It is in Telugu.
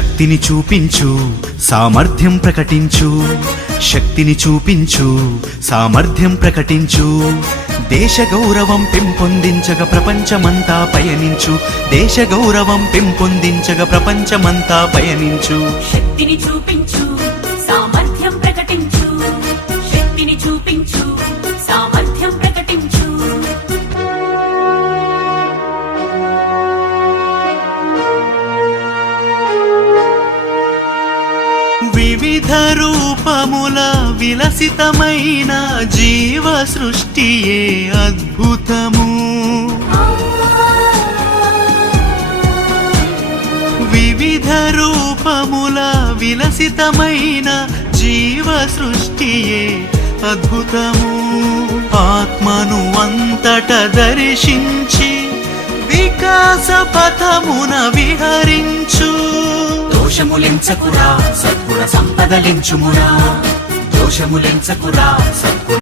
శక్తిని చూపించు సామర్థ్యం ప్రకటించు, శక్తిని చూపించు సామర్థ్యం ప్రకటించు. దేశ గౌరవం పెంపొందించగా ప్రపంచమంతా పయనించు, దేశ గౌరవం పెంపొందించగా ప్రపంచమంతా పయనించు. శక్తిని చూపించు సామర్థ్యం ప్రకటించు, శక్తిని చూపించు సామర్థ్యం ప్రకటించు. వివిధ రూపముల విలసితమైన జీవ సృష్టియే అద్భుతము. వివిధ రూపముల విలసితమైన జీవ సృష్టియే అద్భుతము. ఆత్మను అంతట దర్శించి వికాస పథమున విహరించు. దోషములెంచకురా సద్గుణ సంపదలించుమురా, దోషములెంచకురా సద్గుణ